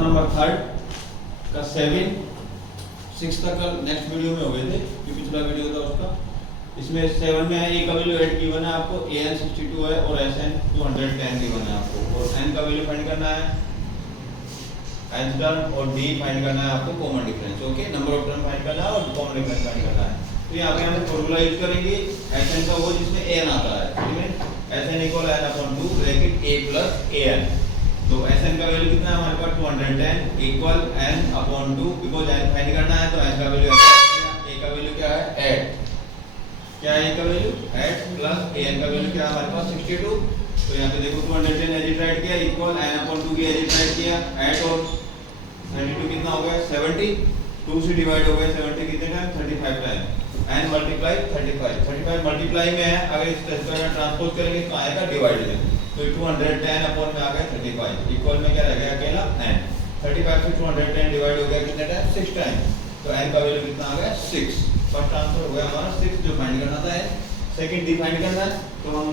Question number 3 का 7 6 तक का नेक्स्ट वीडियो में हो गए थे, जो पिछला वीडियो था उसका। इसमें 7 में है ए का वैल्यू 8 गिवन है आपको, an 62 है और sn 210 गिवन है आपको, और n का वैल्यू फाइंड करना है n टर्म और d फाइंड करना है आपको common difference. Okay, number of term find करना है और कॉमन डिफरेंस फाइंड करना है। तो यहाँ पे हम फॉर्मूला यूज करेंगे sn का, वो जिसमें an आता है, ठीक है। sn equal n/2 bracket a plus an। तो sn का वैल्यू कितना है हमारे पास 210 equal n/2, because n find करना है तो n का वैल्यू a का वैल्यू क्या है 8, क्या है a का वैल्यू 8 प्लस an का वैल्यू क्या है हमारे पास 62। तो यहाँ पे देखो 210 एडिट राइट किया इक्वल n/2 की एडिट राइट किया 8 और 32 कितना हो गया 70, 2 से डिवाइड हो गया 70 कितने time 35 time, n multiply 35 multiply में है, अगर इस तरह ट्रांसपोज करेंगे तो आएगा डिवाइड में। तो 210 अपॉन में आ गया 35 इक्वल में क्या रह गया अकेला n। 35 से 210 डिवाइड हो गया कितने टाइम 6 टाइम, तो n का वैल्यू कितना आ गया 6। फर्स्ट आंसर हो गया हमारा 6 जो फाइंड करना था। सेकंड डिफाइन करना है तो हम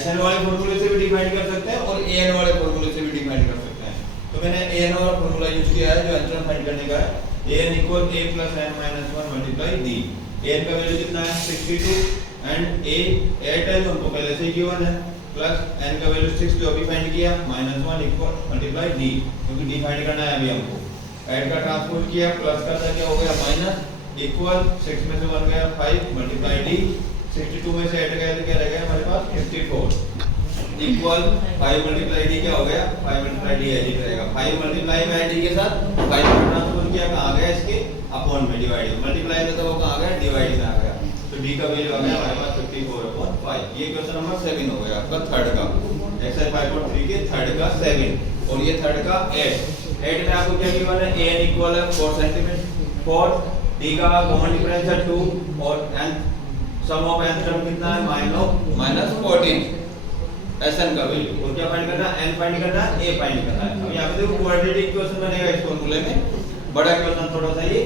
sn वाले फार्मूले से भी डिफाइन कर सकते हैं और an वाले फार्मूले से भी डिफाइन कर सकते हैं। तो मैंने an वाला फार्मूला यूज किया है जो आंसर फाइंड करने का है। an equal a plus n minus 1 multiply d। an का वैल्यू कितना है 62 एंड a 8 है जो हमको पहले से ही गिवन है, प्लस n का वैल्यू 6 जो अभी फाइंड किया माइनस 1 इक्वल मल्टीप्लाई d, क्योंकि d फाइंड करना है अभी हमको। 8 का ट्रांसपोज किया प्लस का था क्या हो गया माइनस इक्वल 6 में से 1 गया 5 मल्टीप्लाई d, 62 में से 8 गया तो क्या रह गया हमारे पास 54 इक्वल 5 मल्टीप्लाई d क्या हो गया 5 मल्टीप्लाई d एडिट रहेगा। 5 मल्टीप्लाई में d के साथ 5 का ट्रांसपोज किया कहां आ गया इसके अपॉन में डिवाइड, मल्टीप्लाई में तो वो कहां आ गया डिवाइड में आ गया, तो d का वैल्यू आ गया हमारे पास 54/5। ये क्वेश्चन नंबर 7 हो गया आपका थर्ड का, एक्सरसाइज 5.3 के थर्ड का 7 और ये थर्ड का 8 में आपको क्या गिवन है an इक्वल है 4 सेंटीमीटर 4, d का कॉमन डिफरेंस है 2 और n sum of n term कितना है -14 sn का वैल्यू, और क्या फाइंड करना है n फाइंड करना है a फाइंड करना है। अब यहां पे देखो क्वाड्रेटिक इक्वेशन बनेगा इस फार्मूले में, बड़ा क्वेश्चन थोड़ा सा ये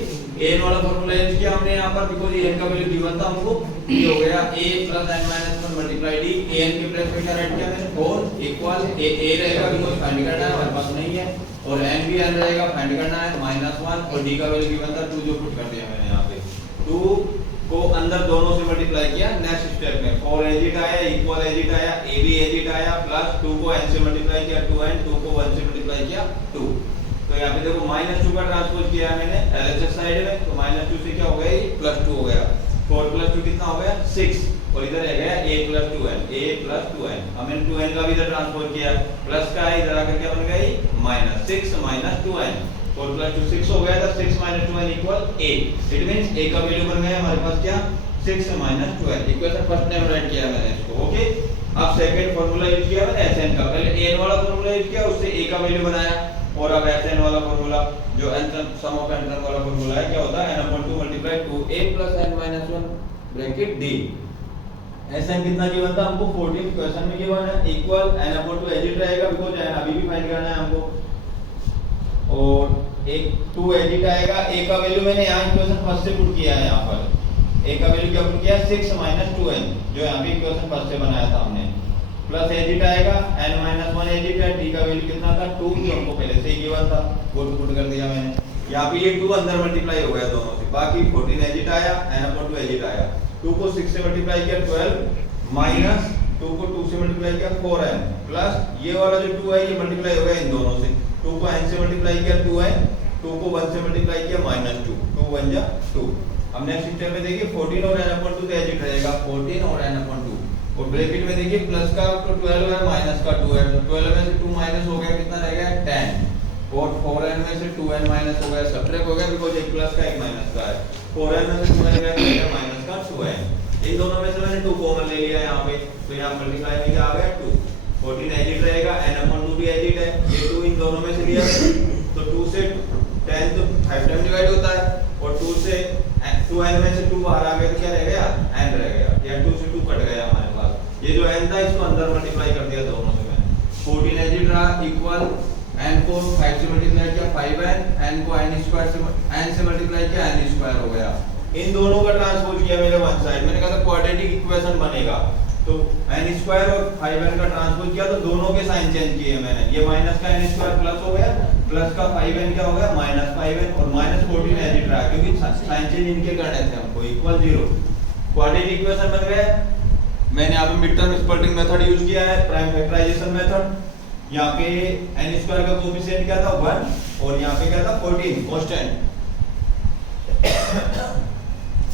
an वाला फार्मूला यूज किया हमने यहां पर, बिकॉज़ n का वैल्यू गिवन था हमको, ये हो गया a + n - 1 multiply d, an के प्लेस पे क्या राइट किया मैंने 4 इक्वल a रहेगा बिकॉज़ फाइंड करना है हमारे पास नहीं है, और n भी n रहेगा फाइंड करना है -1, और d का वैल्यू गिवन था 2 जो पुट कर दिया मैंने यहां पे। 2 को अंदर दोनों से मल्टीप्लाई किया नेक्स्ट स्टेप में, 4 एजिट आया इक्वल एजिट आया, a भी एजिट आया, प्लस 2 को n से मल्टीप्लाई किया 2n, 2 को 1 से मल्टीप्लाई किया 2। तो यहाँ पे देखो -2 का ट्रांसपोज किया मैंने LHS साइड में, तो -2 से क्या हो गया ये +2 हो गया, 4 + 2 कितना हो गया 6, और इधर रह गया a + 2n। हमने 2n का भी इधर ट्रांसपोज किया, प्लस का है इधर आकर क्या बन गया ये -6 - 2n, 4 + 2 6 हो गया था, 6 - 2n equal a। It means a का वैल्यू बन गया हमारे पास क्या 6 - 2n। Equation first time right किया मैंने इसको। ओके, अब सेकंड फार्मूला यूज किया मैंने sn का, पहले n वाला फार्मूला यूज किया उससे a का वैल्यू बनाया, और अब sn वाला फार्मूला जो n sum of n term वाला फार्मूला है क्या होता है n/2 * 2a + n - 1 bracket d। sn कितना गिवन था हमको 14, क्वेश्चन में गिवन है इक्वल n/2 एजिट रहेगा बिकॉज़ n अभी भी फाइंड करना है हमको, और एक 2 एजिट आएगा। a का वैल्यू मैंने यहां इक्वेशन फर्स्ट से पुट किया है, यहां पर a का वैल्यू क्या पुट किया 6 - 2n जो यहां पे इक्वेशन फर्स्ट से बनाया था हमने, प्लस एजिट आएगा n - 1 एजिट है, d का वैल्यू कितना था 2 जो हमको पहले से ही गिवन था वो पुट कर दिया मैंने। यहां पे ये 2 अंदर मल्टीप्लाई हो गया दोनों से, बाकी 14 एजिट आया n/2 एजिट आया, 2 को 6 से मल्टीप्लाई किया 12 माइनस 2 को 2 से मल्टीप्लाई किया 4n, प्लस ये वाला जो 2 है ये मल्टीप्लाई हो गया इन दोनों से, 2 को n से मल्टीप्लाई किया 2n, 2 को 1 से मल्टीप्लाई किया -2, 2 1 जा 2। अब नेक्स्ट स्टेप में देखिए 14 और n/2 से एजिट रहेगा 14 और n/2, और ब्रैकेट में देखिए प्लस का तो 12 है माइनस का 2 है, तो 12 में से 2 माइनस हो गया कितना रह गया 10, और 4n में से 2n माइनस हो गया सब्ट्रैक्ट हो गया बिकॉज़ एक प्लस का एक माइनस का है, 4n में से 2n गया माइनस का 2n। इन दोनों में से मैंने 2 कॉमन ले लिया यहां पे, तो यहां मल्टीप्लाई में क्या आ गया 2, 14 एजिट रहेगा n/2 भी एजिट है, ये 2 इन दोनों में से लिया तो 2 से 10 तो 5 टाइम डिवाइड होता है, और 2 से 2n में से 2 बाहर आ गया तो क्या रह गया n रह गया, या 2 से 2 कट गया हमारे पास। ये जो n था इसको अंदर मल्टीप्लाई कर दिया दोनों से मैंने, 14 एजिट रहा इक्वल n को 5 से मल्टीप्लाई किया 5n, n को n से मल्टीप्लाई किया n² हो गया। इन दोनों का ट्रांसपोज किया मैंने वन साइड, मैंने कहा था क्वाड्रेटिक इक्वेशन बनेगा, तो n स्क्वायर और 5n का ट्रांसपोज किया तो दोनों के साइन चेंज किए मैंने। ये माइनस का n स्क्वायर प्लस हो गया, प्लस का 5n क्या हो गया माइनस 5n, और माइनस 14 एजिट्रा, क्योंकि साइन चेंज इनके करने थे हमको, इक्वल 0। क्वाड्रेटिक इक्वेशन बन गया। मैंने यहाँ पे mid term splitting method use किया है, प्राइम फैक्टराइजेशन मेथड। यहाँ पे n स्क्वायर का कोएफिशिएंट क्या था 1, और यहाँ पे क्या था 14 कांस्टेंट।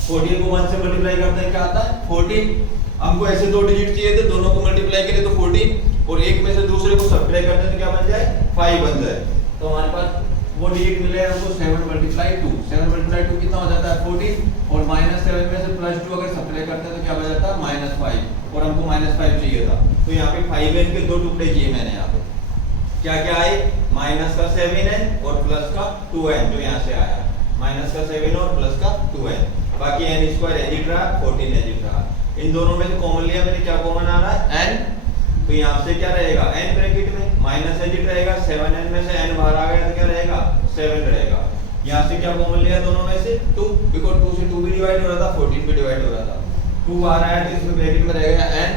14 को 1 से मल्टीप्लाई करते हैं क्या आता है 14। हमको ऐसे दो डिजिट चाहिए थे, दोनों को मल्टीप्लाई करें तो 14, और एक में से दूसरे को सब्ट्रैक्ट करते हैं तो क्या बन जाए 5 बन जाए। तो हमारे पास वो डिजिट मिले हैं हमको 7 मल्टीप्लाई 2। 7 मल्टीप्लाई 2 कितना हो जाता है 14, और -7 में से +2 अगर सब्ट्रैक्ट करते हैं तो क्या बन जाता है -5, और हमको -5 चाहिए था। तो यहाँ पे 5n के दो टुकड़े किए मैंने। यहाँ पे क्या क्या आए, माइनस का 7n और प्लस का 2n, जो यहाँ से आया माइनस का 7 और प्लस का 2n। बाकी n स्क्वायर एजिट्रा 14 एजिट्रा। इन दोनों में से कॉमन लिया मैंने, क्या कॉमन आ रहा है n, तो यहाँ से क्या रहेगा n ब्रैकेट में माइनस एजिट रहेगा, 7n में से n बाहर आ गया तो क्या रहेगा 7 रहेगा। यहाँ से क्या कॉमन लिया दोनों में से 2, बिकॉज़ 2 से 2 भी डिवाइड हो रहा था, 14 भी डिवाइड हो रहा था। 2 बाहर आया तो इसमें ब्रैकेट में रहेगा n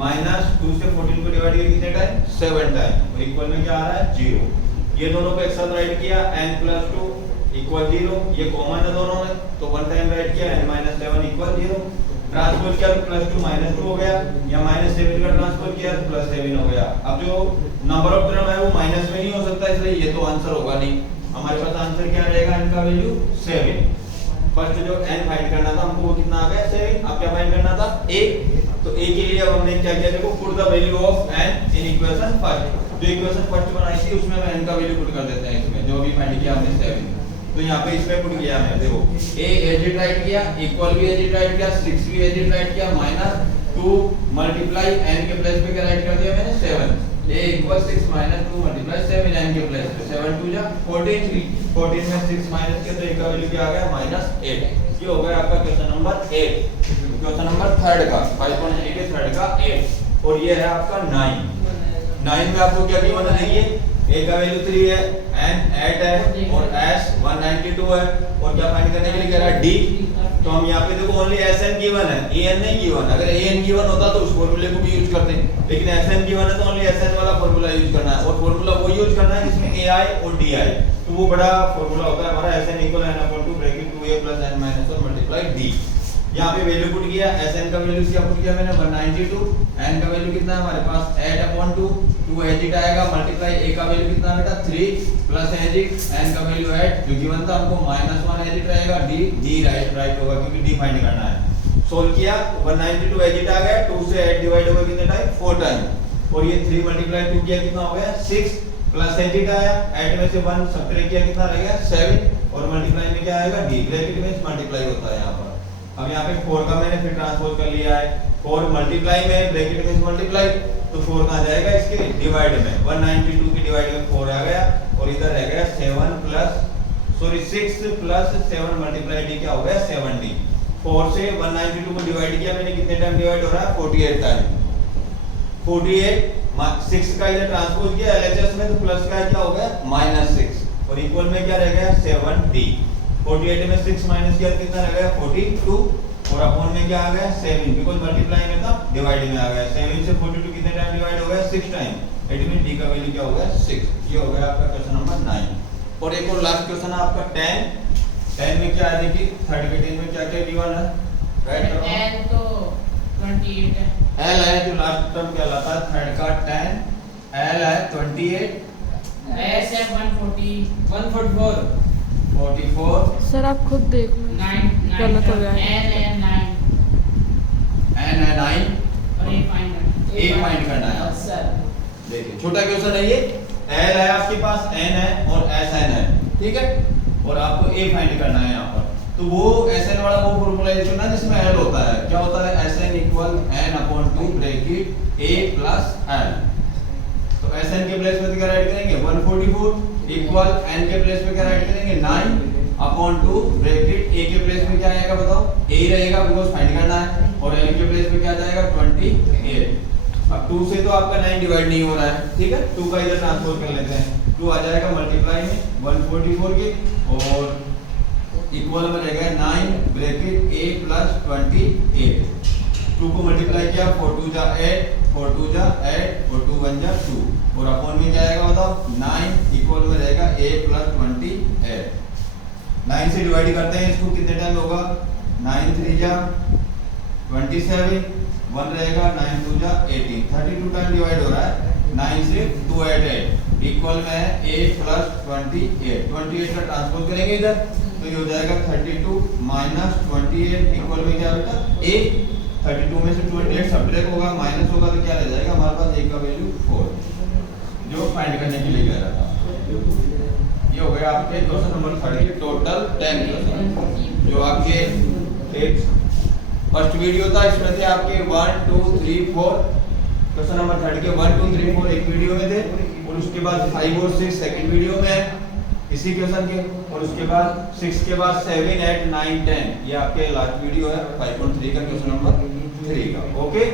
माइनस 2 से 14 को डिवाइड किया कितने टाइम 7 टाइम, तो इक्वल में क्या आ रहा है 0। ये दोनों को एक साथ राइट किया n + 2 इक्वल 0, ये कॉमन है दोनों में तो वन टाइम राइट किया n - 7 इक्वल 0। ट्रांसपोज किया तो +2 -2 हो गया, या -7 का ट्रांसपोज किया तो +7 हो गया। अब जो नंबर ऑफ टर्म है वो माइनस में नहीं हो सकता, इसलिए ये तो आंसर होगा नहीं। हमारे पास आंसर क्या रहेगा, n का वैल्यू 7। फर्स्ट जो n फाइंड करना था हमको वो कितना आ गया 7। अब क्या फाइंड करना था a, तो a के लिए अब हमने क्या किया, देखो put the value of n in equation first. जो इक्वेशन फर्स्ट बनाई थी उसमें हम n का वैल्यू पुट कर देते हैं, इसमें जो भी फाइंड किया हमने 7, तो यहाँ पे इसमें पुट किया मैं। देखो a एजिट राइट किया, इक्वल भी एजिट राइट किया, 6 भी एजिट राइट किया, -2 मल्टीप्लाई n के प्लेस पे क्या राइट कर दिया मैंने 7। a = 6 - 2 मल्टीप्लाई 7 n के प्लेस पे 7 2 जा 14, 14 में 6 माइनस किया तो a का वैल्यू क्या आ गया -8। ये हो गया आपका क्वेश्चन नंबर 8। क्वेश्चन नंबर 3 का 5.8 के 3 का 8, और ये है आपका 9। 9 में आपको क्या गिवन है, देखिए a का वैल्यू 3 है, n 8 है, और s 192 है, और क्या फाइंड करने के लिए कह रहा है d। तो हम यहाँ पे देखो ओनली sn गिवन है, an नहीं गिवन। अगर an गिवन होता तो उस फार्मूले को भी यूज करते, लेकिन sn गिवन है तो ओनली sn वाला फार्मूला यूज करना है, और फार्मूला वो यूज करना है जिसमें ai और di, तो वो बड़ा फार्मूला होता है हमारा sn = n/2 bracket 2a + n - 1 multiply d। यहाँ पे वैल्यू पुट किया, sn का वैल्यू क्या पुट किया मैंने 192, n का वैल्यू कितना है हमारे पास 8/2, 2 एजिट आएगा, मल्टीप्लाई a का वैल्यू कितना बेटा 3 प्लस एजिट, n का वैल्यू 8 जो गिवन था हमको -1 एजिट रहेगा, d राइट होगा क्योंकि d फाइंड करना है। सोल्व किया 192 एजिट आ गया, 2 से 8 डिवाइड होगा कितने टाइम 4 टाइम, और ये 3 × 2 किया कितना हो गया 6 प्लस एजिट आया, 8 में से 1 सब्ट्रैक्ट किया कितना रह गया 7, और मल्टीप्लाई में क्या आएगा d, ब्रैकेट में मल्टीप्लाई होता है यहाँ पर। अब यहाँ पे 4 का मैंने फिर ट्रांसपोज कर लिया है, 4 मल्टीप्लाई में ब्रैकेट में मल्टीप्लाई, तो 4 कहाँ जाएगा इसके डिवाइड में, 192 की डिवाइड में 4 आ गया, और इधर रह गया 6 प्लस 7 मल्टीप्लाई d क्या हो गया 7d। 4 से 192 को डिवाइड किया मैंने, कितने टाइम डिवाइड हो रहा है 48 टाइम। 48 6 का इधर ट्रांसपोज किया LHS में, तो प्लस का क्या हो गया -6, और इक्वल में क्या रह गया 7d। 48 में 6 माइनस किया कितना रह गया 42, और अपॉन में क्या आ गया 7, बिकॉज़ मल्टीप्लाई में था डिवाइड में आ गया। 7 से 42 कितने टाइम डिवाइड हो गया 6 टाइम, इट मीन d का वैल्यू क्या हो गया 6। ये हो गया आपका क्वेश्चन नंबर 9। और एक और लास्ट क्वेश्चन है आपका 10 में क्या है, देखिए 3rd के 10 में क्या-क्या गिवन है, राइट करो। n तो 28 है, l है जो लास्ट टर्म कहलाता है 3rd का 10, l है 28, s है 140, 144 44, सर आप खुद देख लो 9 गलत हो गया है। n है 9, n है 9, और a फाइंड करना है। सर देखिए छोटा क्वेश्चन है ये, l है आपके पास, n है और sn है, ठीक है, और आपको a फाइंड करना है यहाँ पर। तो वो sn वाला वो फॉर्मूला यूज करना है जिसमें l होता है। क्या होता है sn = n/2 bracket a plus l। तो sn के प्लेस पे क्या राइट करेंगे 144 इक्वल n के प्लेस पे क्या राइट करेंगे 9/2 ब्रैकेट a के प्लेस पे क्या आएगा बताओ a रहेगा बिकॉज़ फाइंड करना है, और l के प्लेस पे क्या जाएगा 28। अब 2 से तो आपका 9 डिवाइड नहीं हो रहा है, ठीक है, 2 का इधर ट्रांसफर कर लेते हैं, 2 आ जाएगा मल्टीप्लाई में 144 के, और इक्वल में रहेगा 9 ब्रैकेट a + 28। 2 को मल्टीप्लाई किया 4 2 जा 8 4 2 जा 8 4 2 1 जा 2 और अपॉन में जाएगा बताओ 9 इक्वल में रहेगा a प्लस 28। 9 से डिवाइड करते हैं इसको, कितने टाइम होगा 9 3 जा 27 1 रहेगा 9 2 जा 18 32 टाइम डिवाइड हो रहा है। 9 से 2 ऐड है इक्वल में है a प्लस 28 का ट्रांसपोज करेंगे इधर तो ये हो जाएगा 32 माइनस 28 इक्वल में क्या बेटा a। 32 में से 28 सब्ट्रैक्ट होगा माइनस होगा तो क्या रह जाएगा हमारे पास a का वैल्यू 4 जो फाइंड करने के लिए कह रहा था। ये हो गया आपके क्वेश्चन नंबर 30 टोटल 10 क्वेश्चन जो आपके एक फर्स्ट वीडियो था इसमें थे आपके 1 2 3 4 क्वेश्चन नंबर 30 के 1 2 3 4 एक वीडियो में थे और उसके बाद 5 और 6 सेकंड वीडियो में है इसी क्वेश्चन के और उसके बाद 6 के बाद 7 8 9 10 ये आपके लास्ट वीडियो है 5.3 का क्वेश्चन नंबर 3 का। ओके